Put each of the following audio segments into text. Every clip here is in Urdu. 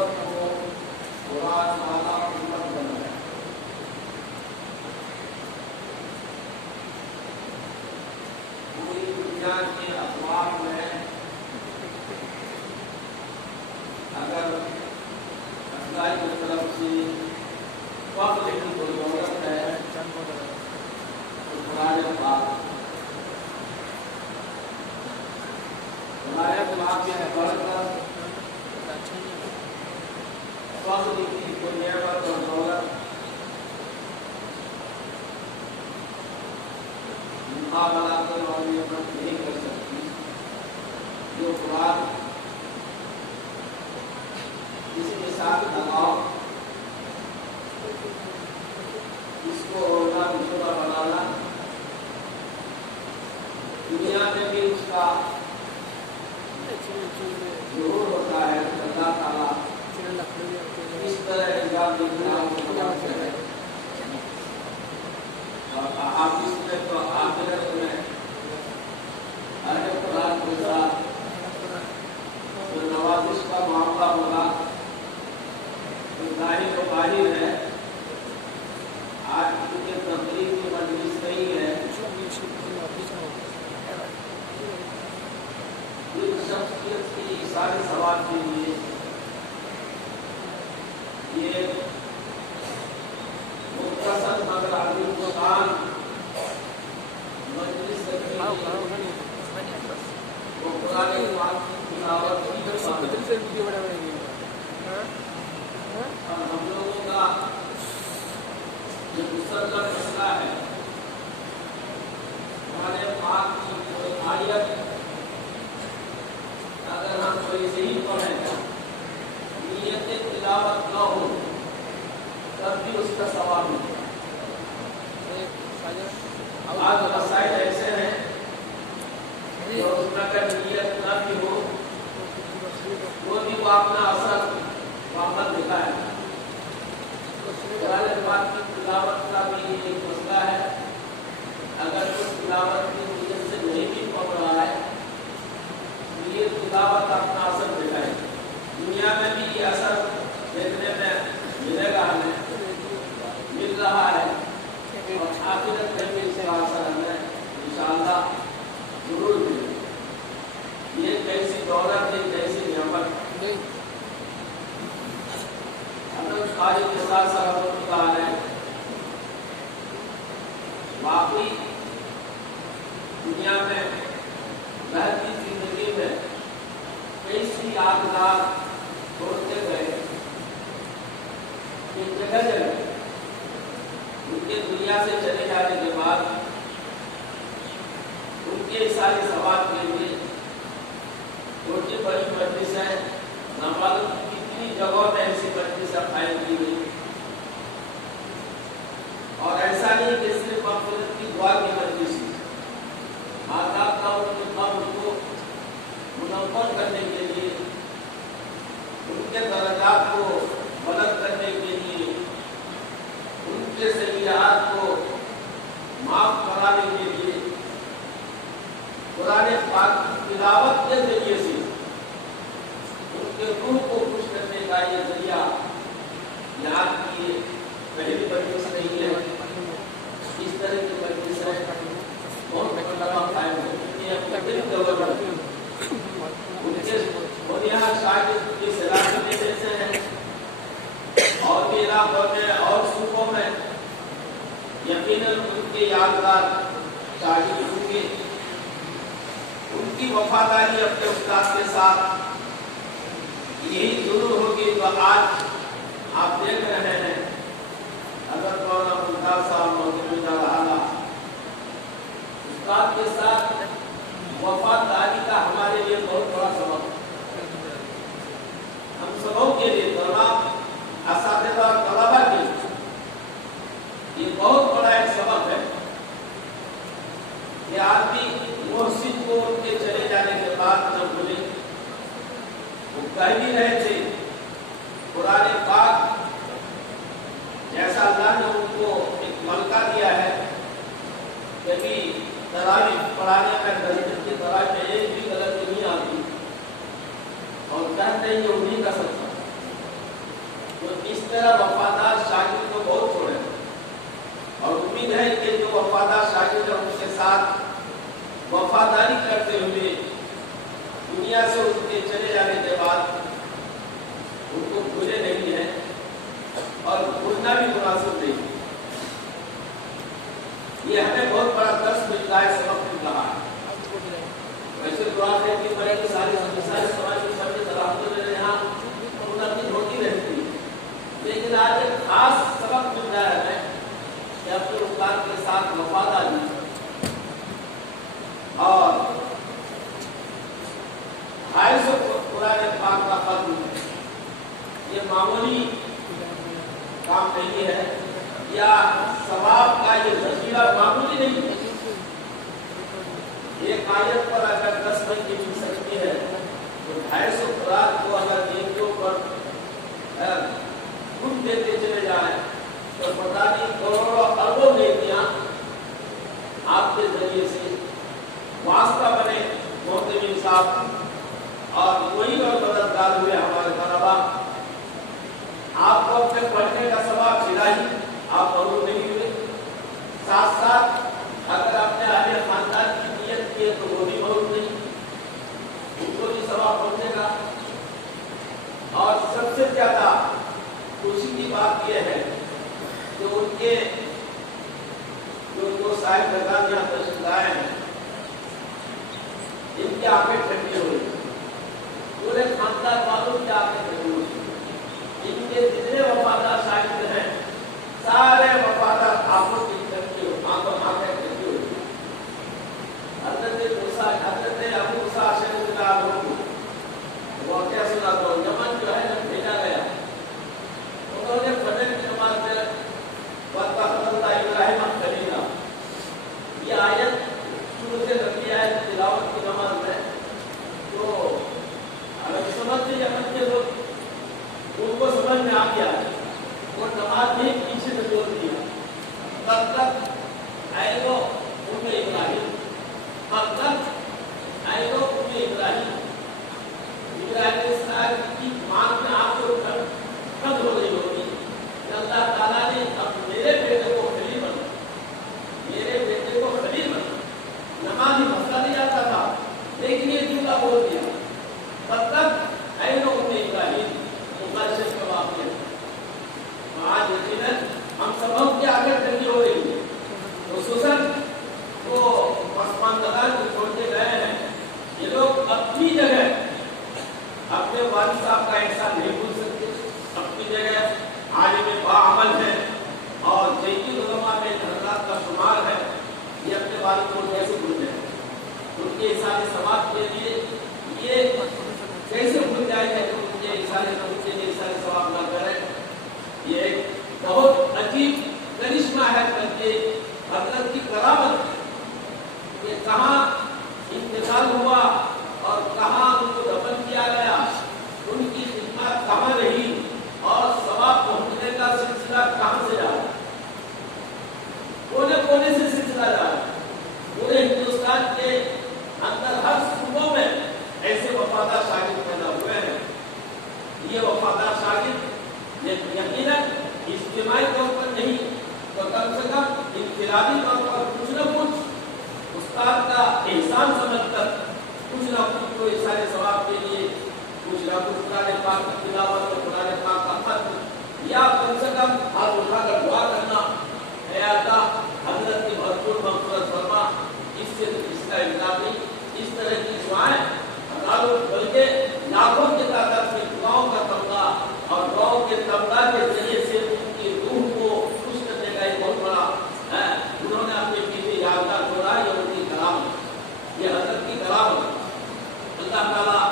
امت کو قرآن والا امت بنایا۔ پوری دنیا کے اقوام میں اگر اللہ کی طرف سے وقت کی کوئی ضرورت ہے تو قرآن پاک کے بڑھ کر وقت کی کوئی نعمت اور دولت مقابلہ کرنے والی نعمت نہیں کر سکتی۔ جو قرآن اس کے ساتھ لگاؤ، اس کو روزہ منصوبہ بنانا، دنیا میں بھی اس کا ضرور ہوتا ہے۔ اللہ تعالیٰ اس طرح انجام دینا ہے اور احادیث میں تو آخرت میں ہر ایک قرآن کے ساتھ جو نوازش کا معاملہ ہوگا تو ظاہر و باہر ہے۔ آج کی تقریر کی مجلس نہیں ہے، شخصیت کی سارے سوال کے لیے یہ مختصر مگر عظیم شان مجلس وہ قرآن پاک کی تلاوت کی اور ہم لوگوں کا جو مسلسل مسئلہ ہے قرآن پاک کی کوئی آیت اگر ہم کوئی صحیح پڑھیں نیت تلاوت نہ ہو تب بھی اس کا ثواب ملے گا۔ آج مسائل ایسے ہیں جو اس میں اگر نیت نہ بھی ہو وہ بھی وہ اپنا اثر واپس دکھائے۔ قرآن پاک کی تلاوت کا بھی ایک مسئلہ ہے، اگر اس تلاوت کی نیت سے نہیں بھی پڑھ رہا ہے یہ تلاوت اپنا اثر دکھائے۔ دنیا میں بھی یہ اثر دیکھنے میں ملے گا، ہمیں مل رہا ہے اور آخرت میں بھی اس کا اثر ہمیں انشاءاللہ ضرور ملے گا۔ یہ کیسی دولت ہے، کیسی نعمت۔ حضرت خالد کے ساتھ رحمۃ اللہ علیہ واقعی دنیا میں رہتی زندگی میں کیسی یادگار چھوڑتے گئے کہ جگہ جگہ ان کے دنیا سے چلے جانے کے بعد ان کے سارے سوال کے لیے چھوٹی بڑی مجلسیں نہ معلوم کتنی جگہوں میں ایسی مجلسیں قائم کی گئی، اور ایسا نہیں کہ صرف مغفرت کی دعا کی مجلس آداب کا ان کے قبر کو منور کرنے کے لیے، ان کے درجات کو بلند کرنے کے لیے، ان کے سیئات کو معاف کرانے کے لیے قرآن پاک کی تلاوت کے ذریعے سے ان کے روح کو خوش کرنے کا یہ ذریعہ یاد کی پہلی مجلس نہیں ہے۔ اس طرح کی مجلس ہے بہت مرتبہ قائم ہوتی ہے اپنے دل گورنر اور یہاں شاگرد کی صلاحیتیں جیسے ہیں اور بھی علاقوں میں اور صوبوں میں یقیناً ان کے یادگار شاگرد ہوں گے۔ ان کی وفاداری اپنے استاد کے ساتھ یہی ضرور ہوگی تو آج آپ دیکھ رہے ہیں حضرت مولانا ممتاز صاحب موجود رہا استاد کے ساتھ وفاداری کا ہمارے لیے بہت بڑا سبب ہے۔ ہم سبوں کے لیے طلباء اساتذہ اور طلباء کے لیے یہ بہت بڑا ایک سبب ہے کہ آدمی محسن کو ان کے چلے جانے کے بعد جب بولے وہ کہہ بھی رہے تھے قرآن پاک جیسا اللہ نے ان کو ایک ملکہ دیا ہے، کبھی تراویح پڑھانے میں غلطی کی تراویح میں ایک بھی غلطی نہیں آتی اور کہتے ہیں یہ انہیں کا سب اس طرح وفادار شاگرد کو بہت چھوڑے اور امید ہے کہ جو وفادار شاگرد ہے ان کے ساتھ وفاداری کرتے ہوئے دنیا سے ان کے چلے جانے کے بعد ان کو بھولے نہیں ہیں اور بھولنا بھی مناسب نہیں. یہ ہمیں بہت بڑا درس ملتا ہے, سبق مل رہا ہے. ویسے دعا ہے کہ بڑے کی ساری سماج کی سب کے سلامتی میں یہاں انتی ہوتی رہتی ہے, لیکن آج ایک خاص سبق مل رہا ہے ہمیں کہ اپنے استاد کے ساتھ وفاداری اور 250 قرآن پاک کا ختم یہ معمولی کام نہیں ہے, یا ثواب کا یہ ذخیرہ معمولی نہیں ہے. ایک آیت پر اگر 10 گھنٹے مل سکتی ہے تو 250 قرآن کو اگر نیکیوں پر خود دیتے چلے جائیں تو پتہ نہیں کروڑوں اربوں نیکیاں آپ کے ذریعے سے واسطہ بنے محتمین صاحب اور وہی اور مددگار ہوئے ہمارے طلبا. آپ کو اپنے پڑھنے کا ثواب ملا ہی, آپ محروم نہیں ہوئے. ساتھ ساتھ اگر اپنے اہل خاندان کی نیت کیے تو وہ بھی محروم نہیں, ان کو بھی ثواب پہنچے گا. اور سب سے زیادہ خوشی کی بات یہ ہے کہ ان کے جو صاحب نگران یہاں تشریف لائے ہیں ان کی آنکھیں ٹھنڈی ہو رہی, پورے خاندان والوں کی آنکھیں ٹھنڈی ہو رہی. ان کے جتنے وفادار شاگرد ہیں سارے وفادار آنکھوں کی ٹھنڈی ہو, آنکھیں ٹھنڈی ہو رہی. حضرت ابو موسیٰ اشعری وہ کیا سنا تو یمن جو ہے جب بھیجا گیا انہوں نے فجر کی نماز میں وَاتَّخَذَ إِبْرَاهِيمَ خَلِيلًا یہ آیت شروع سے رکھی ہے تلاوت کی نماز میں. تو اگر سمجھتے یمن کے لوگ ان کو سمجھ میں آ گیا وہ نماز بھی پیچھے سے جوڑ دیا. تب تک آئے گو ام ابراہیم, تب تک آئے گو ام ابراہیم. ابراہیم السلام کی مان میں آپ کو ٹھنڈ ہو رہی ہوگی کہ اللہ تعالیٰ نے اب میرے بیٹے کو خلیل بنا, میرے بیٹے کو خلیل بنا. نماز ہی مسئلہ نہیں آتا تھا لیکن یہ جملہ بول دیا. تب تک آئے گو ام ابراہیم مبشر کا واقعہ. آج یقیناً ہم سب کی آگے ٹھنڈی ہو رہی ہے. خصوصاً وہ پسماندگان جو چھوڑ کے گئے ہیں یہ لوگ اپنی جگہ اپنے والد صاحب کا احسان نہیں بھول سکتے. اپنی جگہ عالم باعمل ہے اور جیتی علماء میں حضرات کا شمار ہے. یہ اپنے والد کو کیسے بھول جائے, ان کے احسان ثواب کے لیے یہ کیسے بھول جائے گا کہ ان کے احسان ثواب نہ کرے. یہ ایک بہت عجیب کرشمہ ہے بلکہ حضرت کی کرامت کہ کہاں انتقال ہوا اور کہاں ان کو دفن کیا گیا, ان کی خدمات کہاں رہی اور ثواب پہنچنے کا سلسلہ کہاں سے جا رہا, کونے کونے سے سلسلہ جا رہا. پورے ہندوستان کے اندر ہر صوبوں میں ایسے وفادار شاگرد پیدا ہوئے ہیں. یہ وفادار شاگرد یقیناً اجتماعی طور پر نہیں تو کم سے کم انفرادی طور پر کچھ نہ کچھ استاد کا احسان سمجھ کر کچھ نہ کچھ کو احسان ثواب کے لیے کچھ نہ کچھ قرآن پاک کی تلاوت اور قرآن پاک کا ختم یا کم سے کم ہاتھ اٹھا کر دعا کرنا, اے اللہ حضرت کی بھرپور مغفرت فرما. اس سے اس کا امکان نہیں. اس طرح کی دعائیں ہزاروں بلکہ لاکھوں کی تعداد میں دعاؤں کا تمغہ اور دعاؤں کے تمغہ کے ذریعے سے ان کی روح کو خوش کرنے کا ایک بہت بڑا ہے. انہوں نے اپنے پیچھے یادگار چھوڑا. یہ ان کی کرامت, یہ حضرت کی کرامت. اللہ تعالیٰ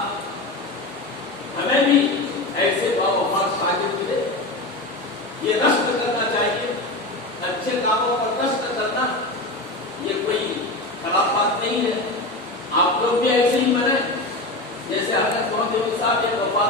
ہمیں بھی ایسے باوفاد شاگرد ملے. یہ رشک کرنا چاہیے, اچھے کاموں پر رشک کرنا یہ کوئی خراب بات نہیں ہے. آپ لوگ بھی ایسے ہی بنے جیسے حضرت محمد صاحب ایک وفادار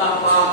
اللہ پاک